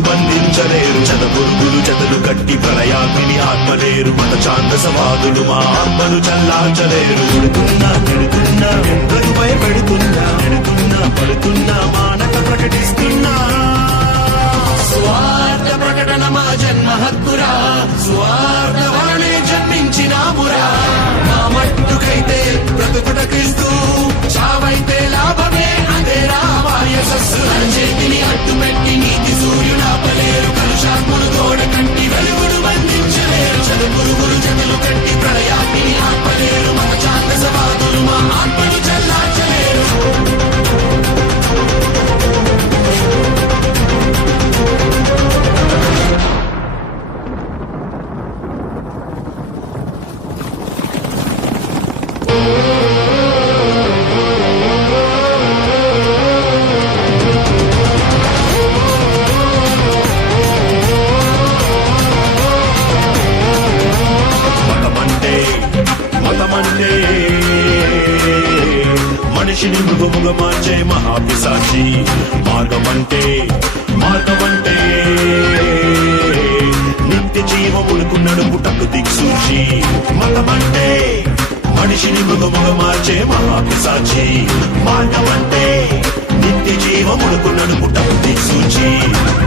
వెలుగును బంధించలేరు. చదపురుగులు చెదలు కట్టి ప్రళయాగ్ని ఆత్మలేరు. మత ఛాందసవాదులు మా ఆత్మను చల్లార్చలేరు. కొడుతున్నా పెడుతున్నా ఎందరు భయపెడుతున్నా పెడుతున్నా పడుతున్నా మానక ప్రకటిస్తున్నా స్వార్థ ప్రకటన మా జన్మ హక్కురా. స్వార్థ వలనే జన్మించినామురా. మా మట్టుకైతే బ్రతుకుట క్రీస్తు, చావైతే లాభమే అదే రామాయసస్సు. చేతిని అడ్డుపెట్టి నీతి సూర్యుడాపలేరు. కలుషాత్ములు గోడ కంటి వెలుగును బంధించలేరు. చదుపురుగులు జతలు కట్టి ప్రళయాగ్ని ఆపలేరు. మన ఛాందసవాదులు మా ఆత్మను చల్లార్చలేరు. మనిషిని మృగముగా మార్చే మహాపిశాచి. మార్గమంటే నిత్య జీవములకు నడుపుటకు దిక్సూచి. మతమంటే మనిషిని మృగముగా మార్చే మహాపిశాచి. మార్గమంటే నిత్య జీవములకు నడుపుటకు దిక్సూచి.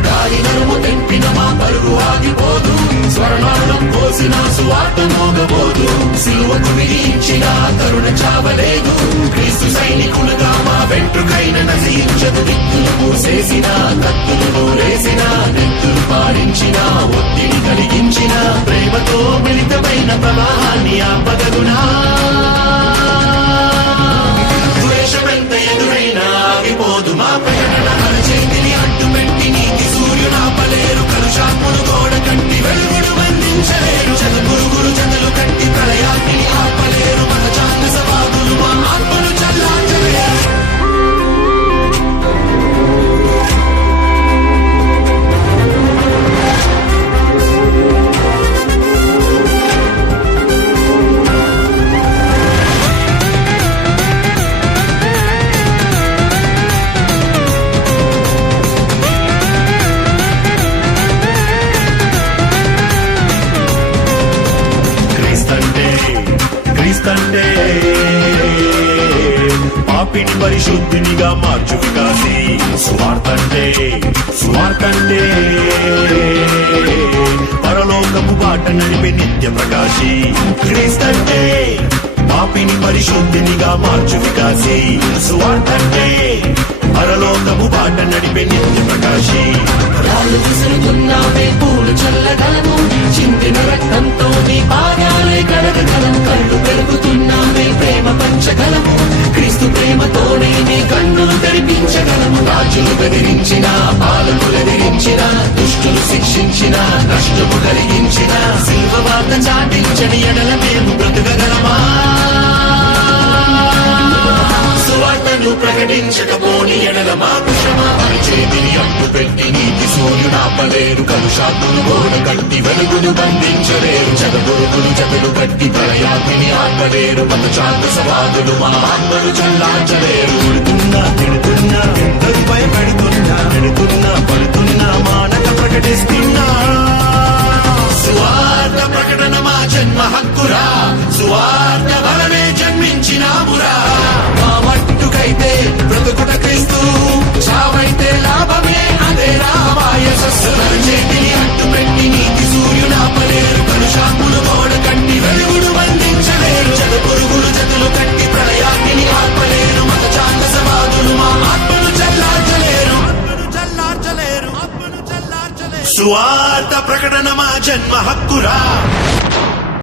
గాలి నరుము తెంపిన మా పరుగు ఆగిపోదు. స్వర్ణాలను కోసిన సువార్త మోగబోదు. సిలువకు విధించిన కరుణ చావలేదు. క్రీస్తు సైనికులుగా మా వెంట్రుకైన నశించదు. దిక్కులు మూసేసిన కత్తులు నూరేసిన నెత్తులు పారించిన ఒత్తిడి కలిగించిన ప్రేమతో మిళితమైన ప్రవాహాన్ని ఆపగలునా. ద్వేషమెంత ఎదురైనా ఆగిపోదు మా ప్రకటన. మన చేతిని అడ్డుపెట్టి నీతి సూర్యుడాపలేరు. కలుషాత్ములు గోడ కంటి వెలుగును బంధించలేరు. చదుపురుగులు జతలు కట్టి ప్రళయాగ్ని ఆపలేరు. మన ఛాందసవాదులు మా ఆత్మను చల్లార్చలేరు. క్రీస్తంటే పాపిని పరిశుద్ధినిగా మార్చు వికాసి. స్వార్థంటే పరలోకపు బాట నడిపే నిత్య ప్రకాశి. క్రీస్తంటే పాపిని పరిశుద్ధినిగా మార్చు వికాసి. స్వార్థంటే పరలోకపు బాట నడిపే నిత్య ప్రకాశి. రాళ్ళు విసురుతున్నామే పూలు చల్లగలము. చింతిన రక్తంతో నీ పాదాలే కడగగలము. కళ్ళు పెరుగుతున్నామే ప్రేమ పంచగలము. క్రీస్తు ప్రేమతోనే నీ కన్నులు తెరిపించగలము. రాజులు బెదిరించిన పాలకులు ఎదిరించిన దుష్టులు శిక్షించిన నష్టము కలిగించిన శిల్వ వార్త చాటించని ఎడల మేము బ్రతకగలమా. సువార్తను ప్రకటించకపోని ఎడల మాకు శ్రమ. చేతిని అడ్డుపెట్టి నీతి సూర్యుడాపలేరు. కలుషాత్ములు గోడ కట్టి వెలుగును బంధించలేరు. చదపురుగులు జతలు కట్టి ప్రళయాగ్ని ఆపలేరు. మత ఛాందసవాదులు మా ఆత్మను చల్లార్చలేరు. కొడుతున్నా తిడుతున్నా ఎందరు భయపెడుతున్నా పెడుతున్నా పడుతున్నా మానక ప్రకటిస్తున్నా స్వార్థ ప్రకటన మా జన్మ హక్కురా. స్వార్థ వలనే జన్మించినామురా. మా మట్టుకైతే బ్రతుకుట క్రీస్తు, చావైతే లాభమే అదే రామాయసస్సు. చేతిని అడ్డుపెట్టి నీతి సూర్యుడాపలేరు. కలుషాత్ములు గోడ కట్టి వెలుగును బంధించలేరు. చదుపురుగులు జతలు కట్టి ప్రళయాగ్ని ఆపలేరు. మత ఛాందసవాదులు మా ఆత్మను చల్లార్చలేరు. స్వార్థ ప్రకటన మా జన్మ హక్కురా.